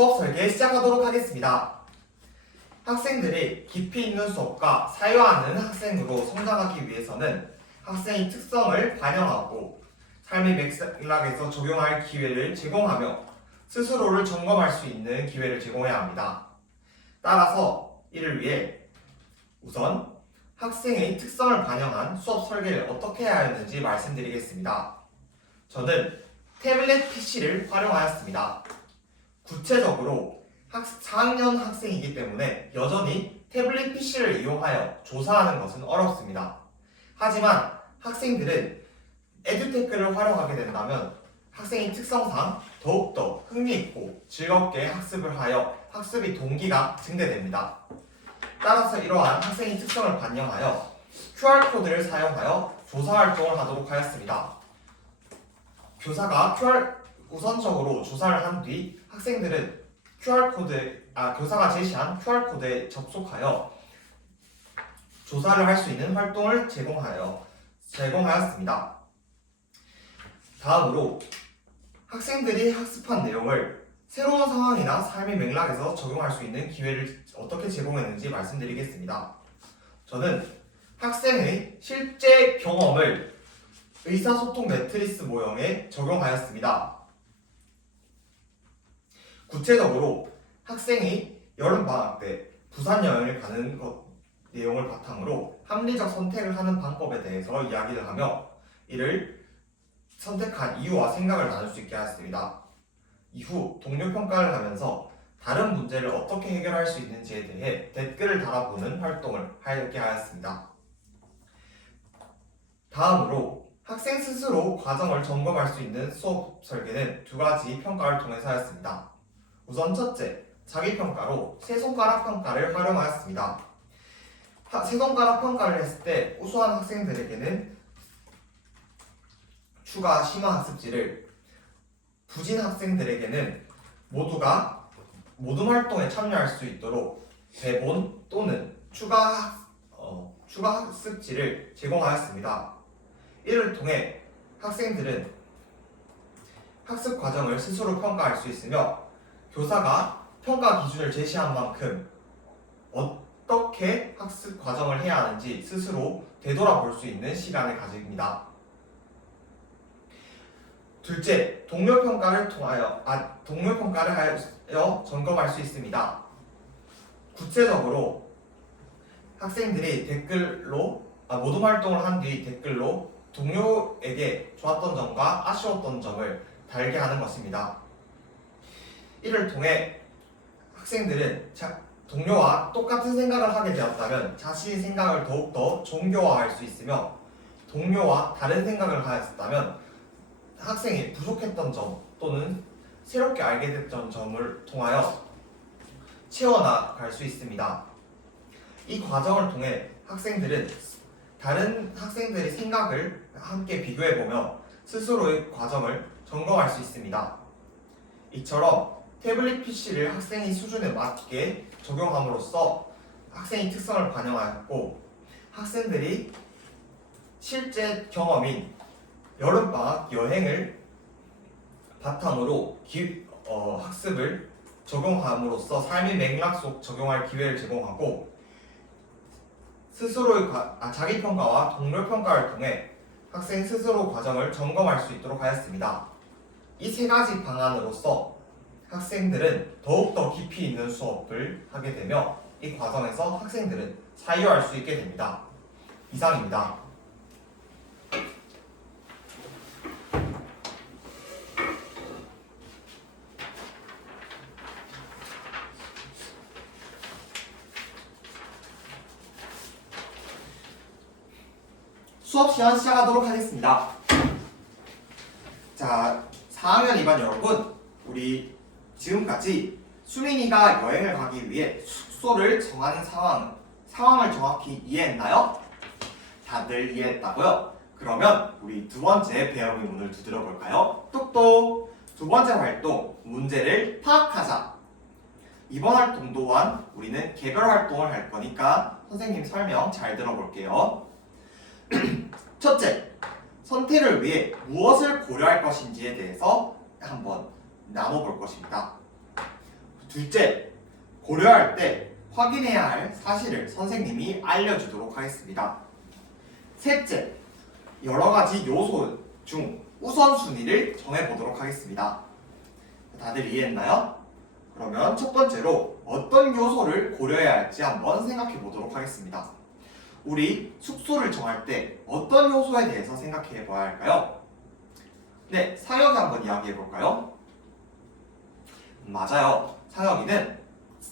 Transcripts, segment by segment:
수업 설계 시작하도록 하겠습니다. 학생들이 깊이 있는 수업과 사유하는 학생으로 성장하기 위해서는 학생의 특성을 반영하고 삶의 맥락에서 적용할 기회를 제공하며 스스로를 점검할 수 있는 기회를 제공해야 합니다. 따라서 이를 위해 우선 학생의 특성을 반영한 수업 설계를 어떻게 해야 하는지 말씀드리겠습니다. 저는 태블릿 PC를 활용하였습니다. 구체적으로 4학년 학생이기 때문에 여전히 태블릿 PC를 이용하여 조사하는 것은 어렵습니다. 하지만 학생들은 에듀테크를 활용하게 된다면 학생의 특성상 더욱더 흥미있고 즐겁게 학습을 하여 학습의 동기가 증대됩니다. 따라서 이러한 학생의 특성을 반영하여 QR코드를 사용하여 조사 활동을 하도록 하였습니다. 교사가 우선적으로 조사를 한 뒤 학생들은 교사가 제시한 QR코드에 접속하여 조사를 할 수 있는 활동을 제공하였습니다. 다음으로 학생들이 학습한 내용을 새로운 상황이나 삶의 맥락에서 적용할 수 있는 기회를 어떻게 제공했는지 말씀드리겠습니다. 저는 학생의 실제 경험을 의사소통 매트리스 모형에 적용하였습니다. 구체적으로 학생이 여름방학 때 부산 여행을 가는 내용을 바탕으로 합리적 선택을 하는 방법에 대해서 이야기를 하며 이를 선택한 이유와 생각을 나눌 수 있게 하였습니다. 이후 동료 평가를 하면서 다른 문제를 어떻게 해결할 수 있는지에 대해 댓글을 달아보는 활동을 하게 하였습니다. 다음으로 학생 스스로 과정을 점검할 수 있는 수업 설계는 두 가지 평가를 통해서 하였습니다. 우선 첫째, 자기평가로 세손가락 평가를 활용하였습니다. 세손가락 평가를 했을 때 우수한 학생들에게는 추가 심화 학습지를, 부진 학생들에게는 모든 활동에 참여할 수 있도록 대본 또는 추가 학습지를 제공하였습니다. 이를 통해 학생들은 학습 과정을 스스로 평가할 수 있으며 교사가 평가 기준을 제시한 만큼 어떻게 학습 과정을 해야 하는지 스스로 되돌아볼 수 있는 시간을 가집니다. 둘째, 동료 평가를 하여 점검할 수 있습니다. 구체적으로 학생들이 모든 활동을 한 뒤 댓글로 동료에게 좋았던 점과 아쉬웠던 점을 달게 하는 것입니다. 이를 통해 학생들은 동료와 똑같은 생각을 하게 되었다면 자신의 생각을 더욱더 정교화할 수 있으며 동료와 다른 생각을 하였다면 학생이 부족했던 점 또는 새롭게 알게 됐던 점을 통하여 채워나갈 수 있습니다. 이 과정을 통해 학생들은 다른 학생들의 생각을 함께 비교해보며 스스로의 과정을 점검할 수 있습니다. 이처럼 태블릿 PC를 학생의 수준에 맞게 적용함으로써 학생의 특성을 반영하였고 학생들이 실제 경험인 여름방학 여행을 바탕으로 학습을 적용함으로써 삶의 맥락 속 적용할 기회를 제공하고 스스로의 자기평가와 동료평가를 통해 학생 스스로 과정을 점검할 수 있도록 하였습니다. 이 세 가지 방안으로써 학생들은 더욱더 깊이 있는 수업을 하게 되며 이 과정에서 학생들은 사유할 수 있게 됩니다. 이상입니다. 수업 시간 시작하도록 하겠습니다. 자, 4학년 2반 여러분, 우리 지금까지 수민이가 여행을 가기 위해 숙소를 정하는 상황을 정확히 이해했나요? 다들 이해했다고요? 그러면 우리 두 번째 배움의 문을 두드려 볼까요? 똑똑! 두 번째 활동, 문제를 파악하자. 이번 활동 또한 우리는 개별 활동을 할 거니까 선생님 설명 잘 들어볼게요. 첫째, 선택을 위해 무엇을 고려할 것인지에 대해서 한번 나눠볼 것입니다. 둘째, 고려할 때 확인해야 할 사실을 선생님이 알려주도록 하겠습니다. 셋째, 여러 가지 요소 중 우선순위를 정해보도록 하겠습니다. 다들 이해했나요? 그러면 첫 번째로 어떤 요소를 고려해야 할지 한번 생각해 보도록 하겠습니다. 우리 숙소를 정할 때 어떤 요소에 대해서 생각해 봐야 할까요? 네, 상혁이 한번 이야기해 볼까요? 맞아요. 상혁이는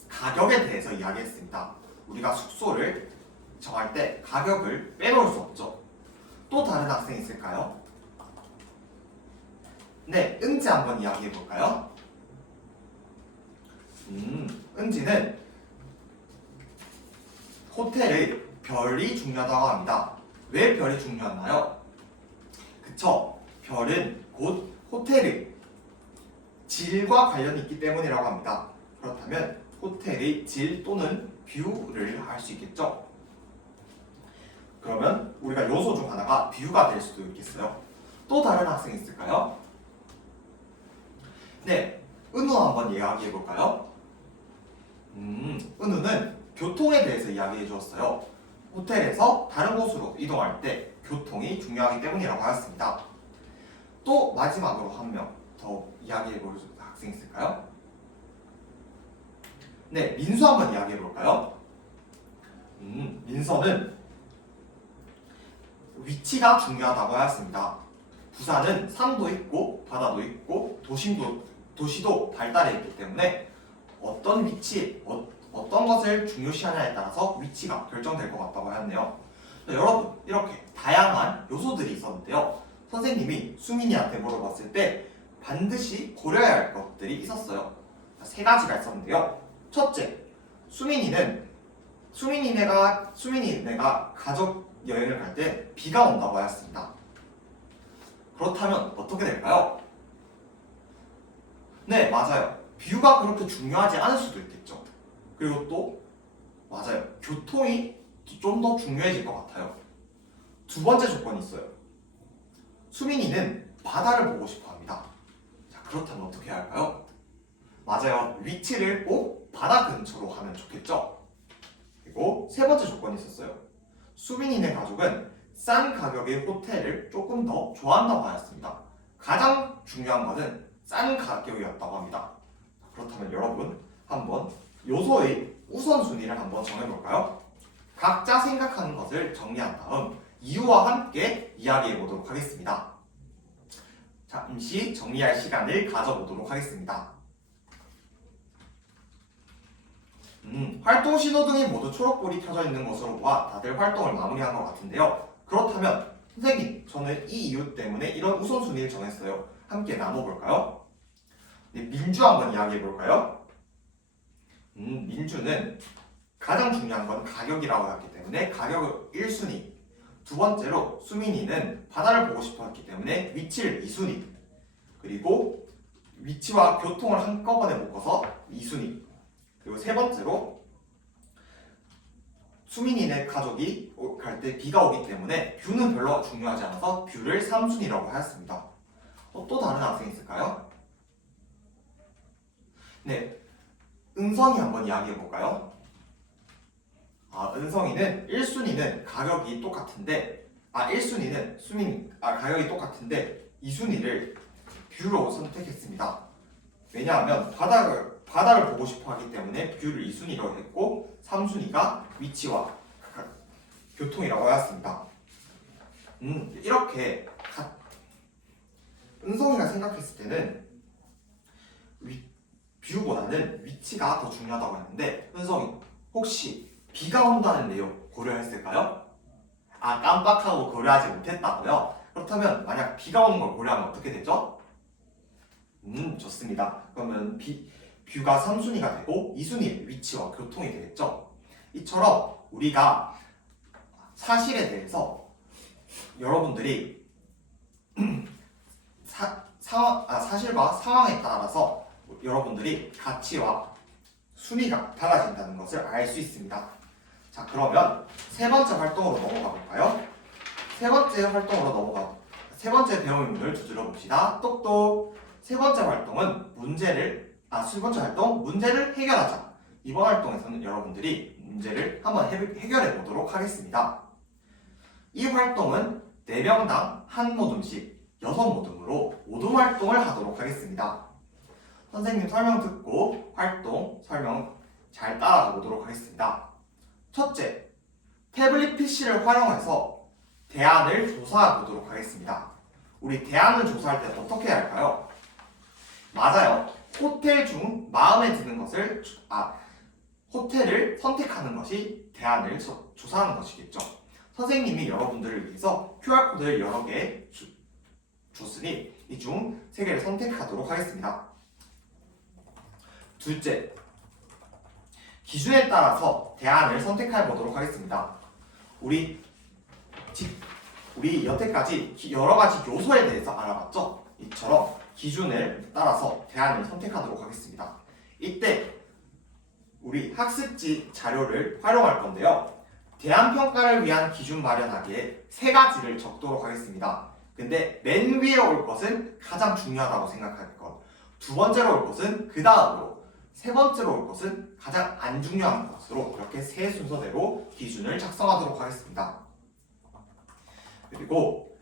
가격에 대해서 이야기했습니다. 우리가 숙소를 정할 때 가격을 빼놓을 수 없죠. 또 다른 학생 있을까요? 네, 은지 한번 이야기해 볼까요? 은지는 호텔의 별이 중요하다고 합니다. 왜 별이 중요하나요? 그쵸? 별은 곧 호텔의 질과 관련이 있기 때문이라고 합니다. 그렇다면 호텔의 질 또는 뷰를 알 수 있겠죠? 그러면 우리가 요소 중 하나가 뷰가 될 수도 있겠어요. 또 다른 학생 있을까요? 네, 은우 한번 이야기해 볼까요? 은우는 교통에 대해서 이야기해 주었어요. 호텔에서 다른 곳으로 이동할 때 교통이 중요하기 때문이라고 하였습니다. 또 마지막으로 한 명 더 이야기해 볼 학생 있을까요? 네, 민수 한번 이야기해 볼까요? 민서는 위치가 중요하다고 하였습니다. 부산은 산도 있고 바다도 있고 도시도 발달해 있기 때문에 어떤 위치, 어떤 것을 중요시하냐에 따라서 위치가 결정될 것 같다고 하였네요. 여러분, 이렇게 다양한 요소들이 있었는데요. 선생님이 수민이한테 물어봤을 때 반드시 고려해야 할 것들이 있었어요. 세 가지가 있었는데요. 첫째, 수민이네가 가족 여행을 갈 때 비가 온다고 하였습니다. 그렇다면 어떻게 될까요? 네, 맞아요. 뷰가 그렇게 중요하지 않을 수도 있겠죠. 그리고 또 맞아요. 교통이 좀 더 중요해질 것 같아요. 두 번째 조건이 있어요. 수민이는 바다를 보고 싶어 합니다. 자, 그렇다면 어떻게 해야 할까요? 맞아요. 위치를 꼭 바다 근처로 하면 좋겠죠. 그리고 세 번째 조건이 있었어요. 수민이네 가족은 싼 가격의 호텔을 조금 더 좋아한다고 하였습니다. 가장 중요한 것은 싼 가격이었다고 합니다. 그렇다면 여러분, 한번 요소의 우선순위를 한번 정해볼까요? 각자 생각하는 것을 정리한 다음 이유와 함께 이야기해 보도록 하겠습니다. 잠시 정리할 시간을 가져보도록 하겠습니다. 활동 신호등이 모두 초록불이 켜져 있는 것으로 보아 다들 활동을 마무리한 것 같은데요. 그렇다면 선생님, 저는 이 이유 때문에 이런 우선순위를 정했어요. 함께 나눠볼까요? 네, 민주 한번 이야기해 볼까요? 민주는 가장 중요한 건 가격이라고 했기 때문에 가격을 1순위. 두 번째로 수민이는 바다를 보고 싶어 했기 때문에 위치를 2순위. 그리고 위치와 교통을 한꺼번에 묶어서 2순위. 그리고 세 번째로 수민이네 가족이 갈 때 비가 오기 때문에 뷰는 별로 중요하지 않아서 뷰를 3순위라고 하였습니다. 또 다른 학생 있을까요? 네, 은성이 한번 이야기해 볼까요? 은성이는 1순위는 가격이 똑같은데 1순위는 가격이 똑같은데 2순위를 뷰로 선택했습니다. 왜냐하면 바다를 보고 싶어 하기 때문에 뷰를 2순위로 했고 3순위가 위치와 교통이라고 하였습니다. 이렇게 은성이가 생각했을 때는 뷰보다는 위치가 더 중요하다고 했는데 은성이 혹시 비가 온다는 내용 고려했을까요? 깜빡하고 고려하지 못했다고요? 그렇다면 만약 비가 오는 걸 고려하면 어떻게 되죠? 좋습니다. 그러면 뷰가 3순위가 되고 2순위 위치와 교통이 되겠죠? 이처럼 우리가 사실에 대해서 여러분들이 사실과 상황에 따라서 여러분들이 가치와 순위가 달라진다는 것을 알 수 있습니다. 자, 그러면 세 번째 활동으로 넘어가 볼까요? 세 번째 배움의 문을 두드려 봅시다. 똑똑. 세 번째 활동은 문제를 세 번째 활동, 문제를 해결하자. 이번 활동에서는 여러분들이 문제를 한번 해결해 보도록 하겠습니다. 이 활동은 4명당 한 모둠씩 6모둠으로 모둠 활동을 하도록 하겠습니다. 선생님 설명 듣고 활동 설명 잘 따라가 보도록 하겠습니다. 첫째, 태블릿 PC를 활용해서 대안을 조사해 보도록 하겠습니다. 우리 대안을 조사할 때 어떻게 해야 할까요? 맞아요. 호텔 중 마음에 드는 것을 호텔을 선택하는 것이 대안을 조사하는 것이겠죠. 선생님이 여러분들을 위해서 QR코드를 여러 개 줬으니 이 중 3개를 선택하도록 하겠습니다. 둘째, 기준에 따라서 대안을 선택해 보도록 하겠습니다. 우리 여태까지 여러 가지 요소에 대해서 알아봤죠? 이처럼 기준을 따라서 대안을 선택하도록 하겠습니다. 이때 우리 학습지 자료를 활용할 건데요. 대안 평가를 위한 기준 마련하기에 3가지를 적도록 하겠습니다. 근데 맨 위에 올 것은 가장 중요하다고 생각할 것, 두 번째로 올 것은 그 다음으로, 세 번째로 올 것은 가장 안 중요한 것으로 이렇게 3 순서대로 기준을 작성하도록 하겠습니다. 그리고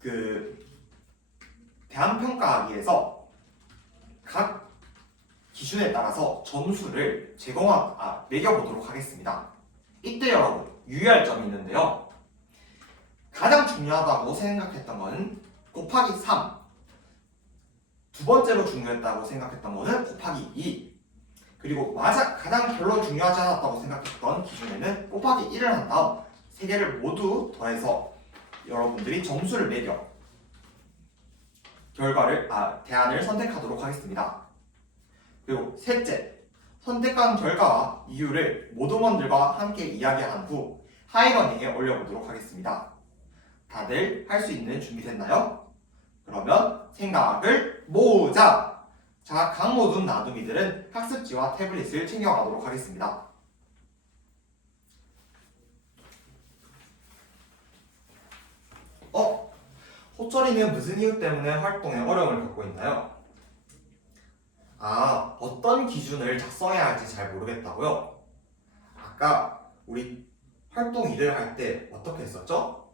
그 대안 평가하기에서 각 기준에 따라서 점수를 매겨보도록 하겠습니다. 이때 여러분 유의할 점이 있는데요. 가장 중요하다고 생각했던 것은 곱하기 3, 두 번째로 중요했다고 생각했던 것은 곱하기 2, 그리고 가장 별로 중요하지 않았다고 생각했던 기준에는 곱하기 1을 한 다음 3개를 모두 더해서 여러분들이 점수를 매겨 대안을 선택하도록 하겠습니다. 그리고 셋째, 선택한 결과와 이유를 모둠원들과 함께 이야기한 후 하이러닝에 올려보도록 하겠습니다. 다들 할 수 있는 준비됐나요? 그러면 생각을 모으자! 자, 각 모둠 나둠이들은 학습지와 태블릿을 챙겨가도록 하겠습니다. 호철이는 무슨 이유 때문에 활동에 어려움을 겪고 있나요? 어떤 기준을 작성해야 할지 잘 모르겠다고요? 아까 우리 활동 1을 할 때 어떻게 했었죠?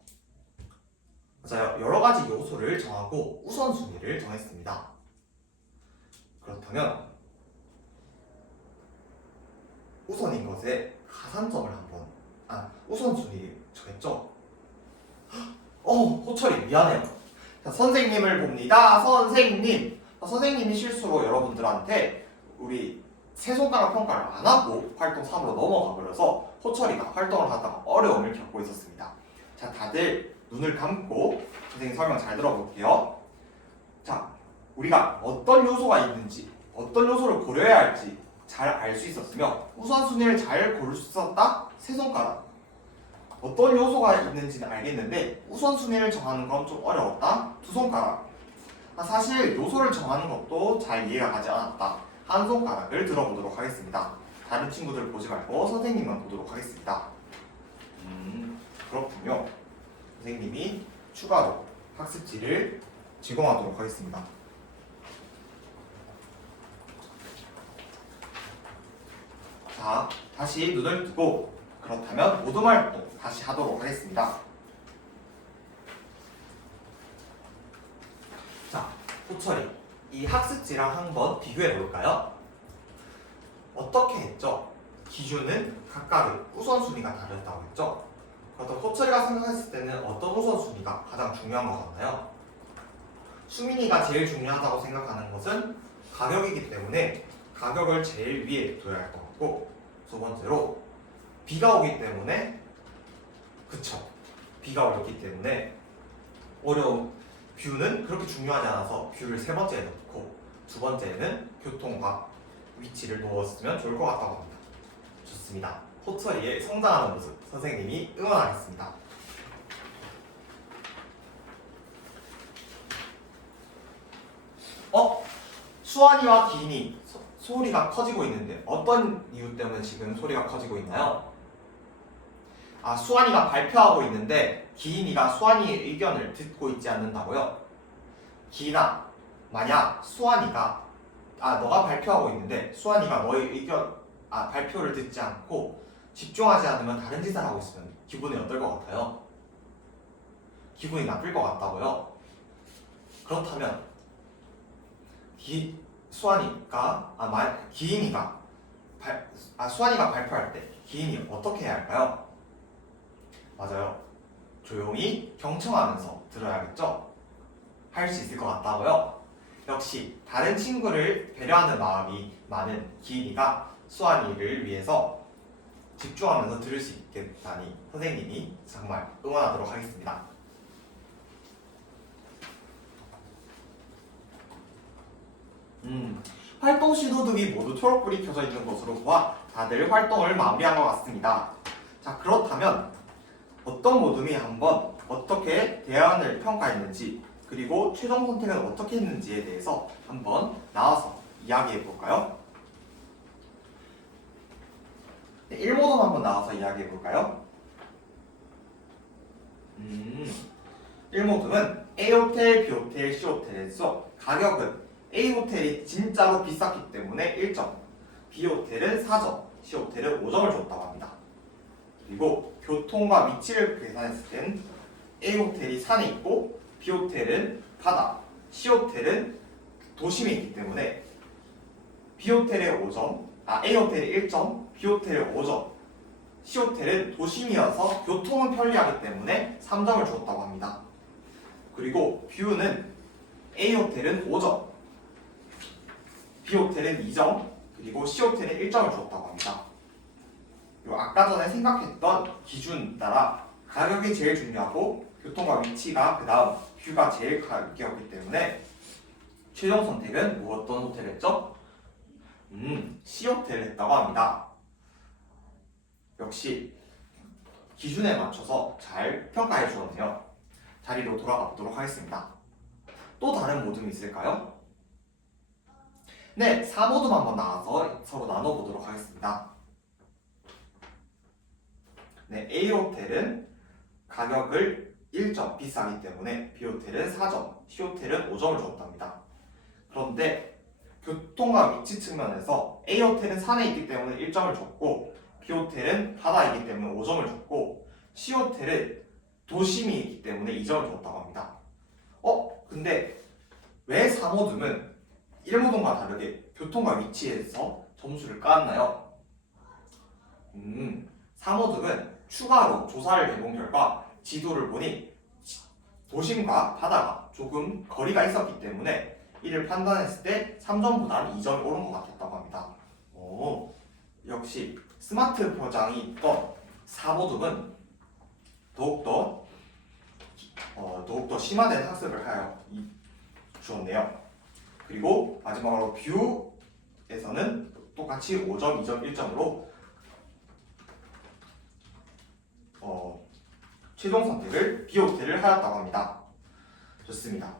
맞아요. 여러 가지 요소를 정하고 우선순위를 정했습니다. 그렇다면 우선인 것에 가산점을 우선순위 정했죠? 호철이 미안해요. 자, 선생님을 봅니다. 선생님이 실수로 여러분들한테 우리 세 손가락 평가를 안 하고 활동 3으로 넘어가 버려서 호철이가 활동을 하다가 어려움을 겪고 있었습니다. 자, 다들 눈을 감고 선생님 설명 잘 들어볼게요. 자, 우리가 어떤 요소가 있는지, 어떤 요소를 고려해야 할지 잘 알 수 있었으며 우선순위를 잘 고를 수 있었다? 세 손가락. 어떤 요소가 있는지는 알겠는데 우선순위를 정하는 건 좀 어려웠다? 두 손가락. 사실 요소를 정하는 것도 잘 이해가 가지 않았다. 한 손가락을 들어보도록 하겠습니다. 다른 친구들 보지 말고 선생님만 보도록 하겠습니다. 그렇군요. 선생님이 추가로 학습지를 제공하도록 하겠습니다. 자, 다시 눈을 뜨고 그렇다면 모둠 활동 다시 하도록 하겠습니다. 자, 호철이 이 학습지랑 한번 비교해 볼까요? 어떻게 했죠? 기준은 각각의 우선순위가 다르다고 했죠? 그렇다면 호철이가 생각했을 때는 어떤 우선순위가 가장 중요한 것 같나요? 수민이가 제일 중요하다고 생각하는 것은 가격이기 때문에 가격을 제일 위에 둬야 할 것 같고, 두 번째로 비가 오기 때문에 비가 오기 때문에 뷰는 그렇게 중요하지 않아서 뷰를 세 번째에 넣고 두 번째에는 교통과 위치를 넣었으면 좋을 것 같다고 합니다. 좋습니다. 호철이의 성장하는 모습 선생님이 응원하겠습니다. 수환이와 기인이 소리가 커지고 있는데 어떤 이유 때문에 지금 소리가 커지고 있나요? 수환이가 발표하고 있는데 기인이가 수환이의 의견을 듣고 있지 않는다고요? 기인아, 만약 수환이가 너가 발표하고 있는데 수환이가 너의 의견 발표를 듣지 않고 집중하지 않으면 다른 짓을 하고 있으면 기분이 어떨 것 같아요? 기분이 나쁠 것 같다고요? 그렇다면 기인이가 수환이가 발표할 때 기인이 어떻게 해야 할까요? 맞아요. 조용히 경청하면서 들어야겠죠? 할 수 있을 것 같다고요? 역시 다른 친구를 배려하는 마음이 많은 기인이가 수환이를 위해서 집중하면서 들을 수 있겠다니 선생님이 정말 응원하도록 하겠습니다. 활동 신호등이 모두 초록불이 켜져 있는 것으로 보아 다들 활동을 마무리한 것 같습니다. 자, 그렇다면 어떤 모둠이 한번 어떻게 대안을 평가했는지 그리고 최종 선택은 어떻게 했는지에 대해서 한번 나와서 이야기해 볼까요? 네, 1모둠 한번 나와서 이야기해 볼까요? 1모둠은 A호텔, B호텔, C호텔에서 가격은 A호텔이 진짜로 비쌌기 때문에 1점, B호텔은 4점, C호텔은 5점을 줬다고 합니다. 그리고 교통과 위치를 계산했을 땐 A호텔이 산에 있고 B호텔은 바다, C호텔은 도심에 있기 때문에 B호텔에 5점, A호텔에 1점, B호텔에 5점, C호텔은 도심이어서 교통은 편리하기 때문에 3점을 주었다고 합니다. 그리고 뷰는 A호텔은 5점, B호텔은 2점, 그리고 C호텔은 1점을 주었다고 합니다. 아까 전에 생각했던 기준 따라 가격이 제일 중요하고 교통과 위치가 그 다음 뷰가 제일 가격이었기 때문에 최종 선택은 어떤 호텔을 했죠? C호텔을 했다고 합니다. 역시 기준에 맞춰서 잘 평가해 주었네요. 자리로 돌아가 보도록 하겠습니다. 또 다른 모둠이 있을까요? 네, 4모둠 한번 나와서 서로 나눠보도록 하겠습니다. 네, A호텔은 가격을 1점 비싸기 때문에 B호텔은 4점, C호텔은 5점을 주었답니다. 그런데 교통과 위치 측면에서 A호텔은 산에 있기 때문에 1점을 줬고 B호텔은 바다에 있기 때문에 5점을 줬고 C호텔은 도심이 있기 때문에 2점을 줬다고 합니다. 근데 왜 4모둠은 1모둠과 다르게 교통과 위치에서 점수를 깎았나요? 4모둠은 추가로 조사를 해본 결과 지도를 보니 도심과 바다가 조금 거리가 있었기 때문에 이를 판단했을 때 3점보다는 2점이 오른 것 같았다고 합니다. 역시 스마트 표장이 있던 4모둠은 더욱더 심화된 학습을 하여 주었네요. 그리고 마지막으로 뷰에서는 똑같이 5점, 2점, 1점으로 최종 선택을 B호텔을 하였다고 합니다. 좋습니다.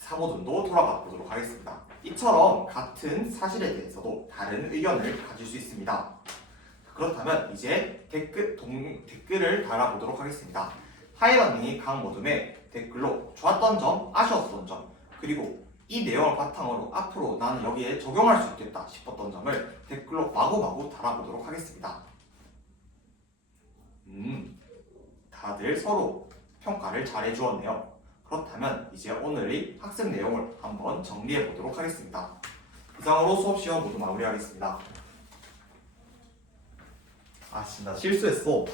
3호둠도 돌아가 보도록 하겠습니다. 이처럼 같은 사실에 대해서도 다른 의견을 가질 수 있습니다. 그렇다면 이제 댓글을 달아보도록 하겠습니다. 하이러닝이 각 모둠의 댓글로 좋았던 점, 아쉬웠던 점, 그리고 이 내용을 바탕으로 앞으로 나는 여기에 적용할 수 있겠다 싶었던 점을 댓글로 마구마구 달아보도록 하겠습니다. 다들 서로 평가를 잘 해주었네요. 그렇다면 이제 오늘의 학습 내용을 한번 정리해 보도록 하겠습니다. 이상으로 수업 시간 모두 마무리하겠습니다. 진짜 실수했어.